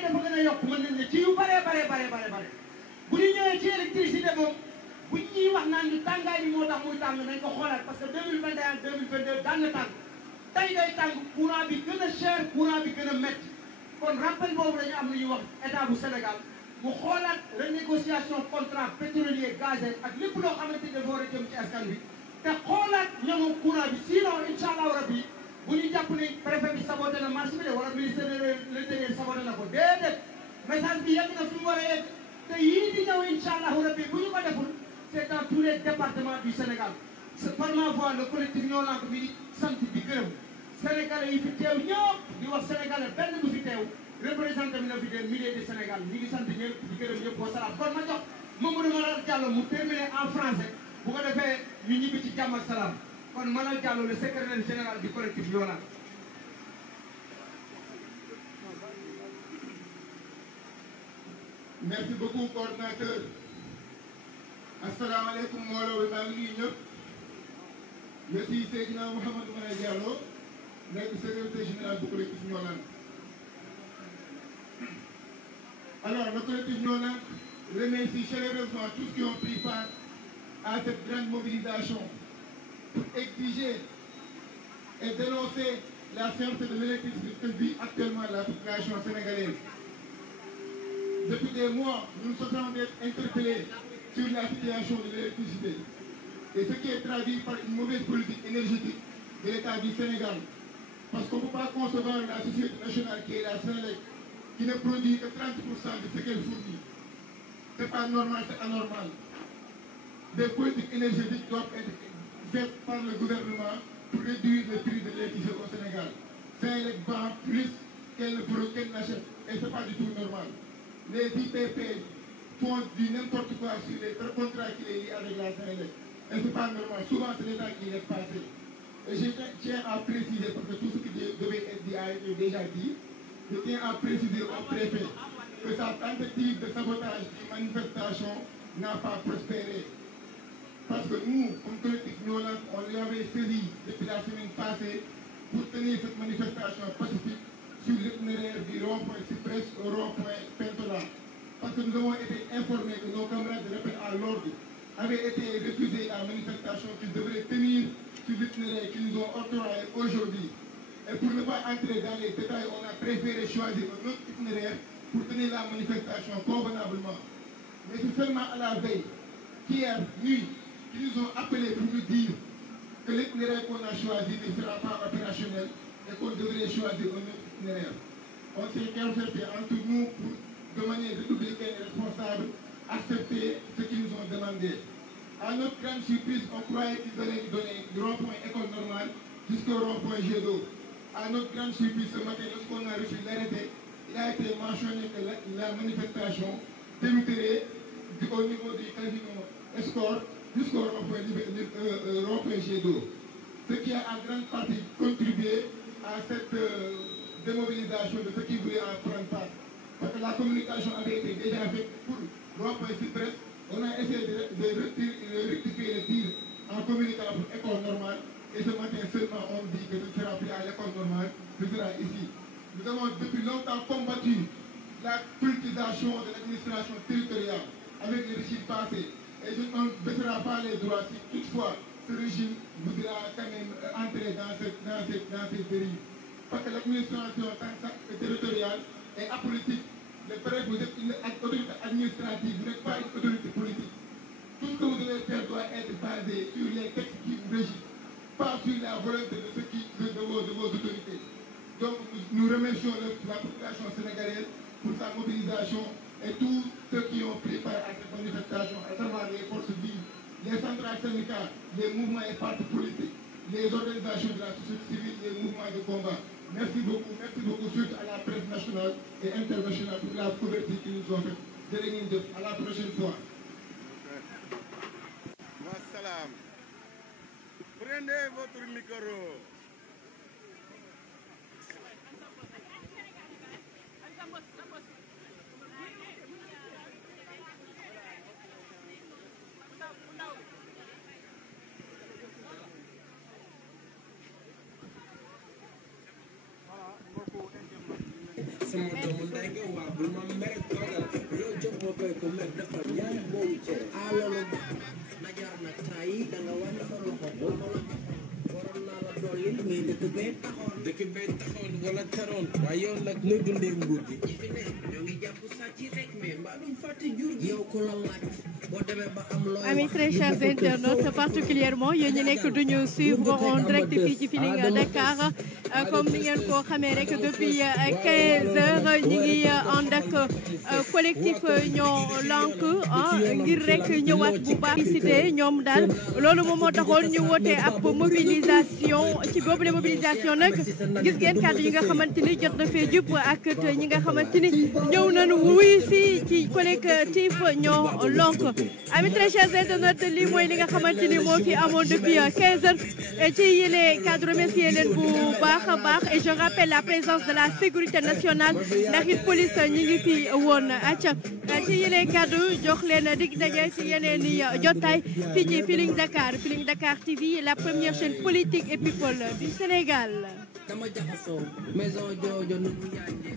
yi dafa gën a yokk mën nañ ne ci yu bare bu ñu ñëwee ci électricité boobu bu ñuy wax naan ñu tàngaay bi moo tax muy tàng nañ ko xoolaat parce que 2021 2022 daan na tàng tey day tàng courant bi gën a cher courant bi gën a métti kon rappel boobu dañu am lu ñuy wax état bu Sénégal mu xoolaat renégociation contrat pétrolier gazier ak lépp loo xamante ne dafa war a jëm ci askan bi te xoolaat ñoom courant bi sinon incha allahu rabbi bu ñu jàpp ne préfet bi saboté na marché bi de wala ministre de l'intérieur saboté na ko déedéet message bi yegg na fi mu war a yegg te yii di ñëw incha allahu rabbi bu ñu ko deful c'est dans tous les départements du Sénégal par ma voix le collectif Ñoo Lank mi di sant di gërëm sénégalais yi fi teew ñëpp di wax sénégalais benn bu fi teew représenté bi na fi des milliers de Sénégal ñi ngi sant ñëpp di gërëm ñëpp wa salaam kon ma jox Mamadou Malal Diallo mu terminer en français bu ko defee ñu ñibbi ci jàmm ak salaam kon Malal Diallo le secrétaire général du collectif Ñoo Lank. Merci beaucoup coordinateur. asalaamaaleykum mbooloo bi maa ngi nuyu ñëpp. Je suis Seydina Mouhamadou Malal Diallo nekk secrétaire général du collectif Ñoo Lank. Alors le collectif Ñoo Lank remercie chaleureusement tous qui ont pris part à cette grande mobilisation pour exiger et dénoncer la fermeté de l'électricité que vit actuellement la population sénégalaise. Depuis des mois, nous nous sommes interpellés sur la situation de l'électricité et ce qui est traduit par une mauvaise politique énergétique de l'État du Sénégal. Parce qu'on ne peut pas concevoir la société nationale qui est la Sénélec qui ne produit que 30% de ce qu'elle fournit. Ce n'est pas normal, c'est anormal. Des politiques énergétiques doivent être faites par le gouvernement pour réduire le prix de l'électricité au Sénégal. Sénélec vend plus qu'elle n'achète et ce n'est pas du tout normal. Les IPP font du n'importe quoi sur les contrats qui les lient avec la Sénélec. Et ce n'est pas normal. Souvent, c'est l'État qui laisse passer. Et je tiens à préciser, parce que tout ce qui devait être dit a été déjà dit, je tiens à préciser au préfet que sa tentative de sabotage d'une manifestation n'a pas prospéré. Parce que nous, comme collectif Ñoo Lank, on l'avait saisi depuis la semaine passée pour tenir cette manifestation pacifique sur l'itinéraire du rond-point Cyprès au rond-point Pentola. Parce que nous avons été informés que nos camarades de rappel à l'ordre avaient été refusés à la manifestation qu'ils devraient tenir sur l'itinéraire qu'ils nous ont octroyé aujourd'hui. Et pour ne pas entrer dans les détails, on a préféré choisir un autre itinéraire pour tenir la manifestation convenablement. Mais c'est seulement à la veille, qu'hier nuit, qu'ils nous ont appelés pour nous dire que l'itinéraire qu'on a choisi ne sera pas opérationnel et qu'on devrait choisir un autre itinéraire. On s'est concerté entre nous pour, de manière républicaine et responsable, accepter ce qu'ils nous ont demandé. À notre grande surprise, on croyait qu'ils allaient nous donner du rond-point école normale jusqu'au rond-point jet d'eau. À notre grande surprise, ce matin, lorsqu'on a reçu l'arrêté, il a été mentionné que la manifestation débuterait au niveau du casino Escort jusqu'au rond-point jet d'eau. Ce qui a en grande partie contribué à cette démobilisation de ceux qui voulaient en prendre part. Parce que la communication avait été déjà faite pour rond-point Cyprès. On a essayé de rectifier le tir en communiquant pour école normale. Et ce matin seulement on dit que ce ne sera plus à l'école normale, ce sera ici. Nous avons depuis longtemps combattu la politisation de l'administration territoriale avec le régime passé. Et on ne baissera pas les droits si toutefois ce régime voudra quand même entrer dans cette dérive. Parce que l'administration territoriale est apolitique. Le préfet, vous êtes une autorité administrative, vous n'êtes pas une autorité politique. Tout ce que vous devez faire doit être basé sur les textes qui vous régissent, pas sur la volonté de vos autorités. Donc nous remercions la population sénégalaise pour sa mobilisation et tous ceux qui ont pris part à cette manifestation, à savoir les forces vives, les centrales syndicales, les mouvements et partis politiques, les organisations de la société civile, les mouvements de combat. Merci beaucoup surtout à la presse nationale et internationale pour la couverture qu'ils nous ont faite. À la prochaine fois. Wassalam. Prenez votre micro. sama doomu ndey nga waa dëkk bee taxoon wala taroon waaye yow nag nooy dundee nguur gi ñi fi ne ñoo ngi jàpp sàcc rek mais mbaa duñ fàtte jur gi yow ku la laaj boo demee ba am looy Amis très chers internautes, particulièrement yéen ñi nekk duñu suivre en direct fii ci Feeling Dakar comme ni ngeen ko xamee rek depuis 15 heures ñi ngi ànd ak collectif ñoo lank ngir rek ñëwaat bu baax cité ñoom daal loolu moom moo taxoon ñu woote ab mobilisation ci boobu la mobilisation nag gis ngeen kàddu yi nga xamante ni jot na fee jub ak ñi nga xamante ni ñëw nañu wuy si ci collectif ñoo lonk. Amis très chers internautes, lii mooy li nga xamante ni moo fi amoon depuis 15 heures ci yile cadre remercier leen bu baax a baax et je rappelle la présence de la sécurité nationale ndax it police ñi ngi fi woon acca ci yile cadre jox leen dig daje ci yeneen i jotaay fii ci Feeling Dakar Feeling Dakar TV la première chaîne politique et people du Sénégal. dama jaxasoo maison joojo nu mu yànje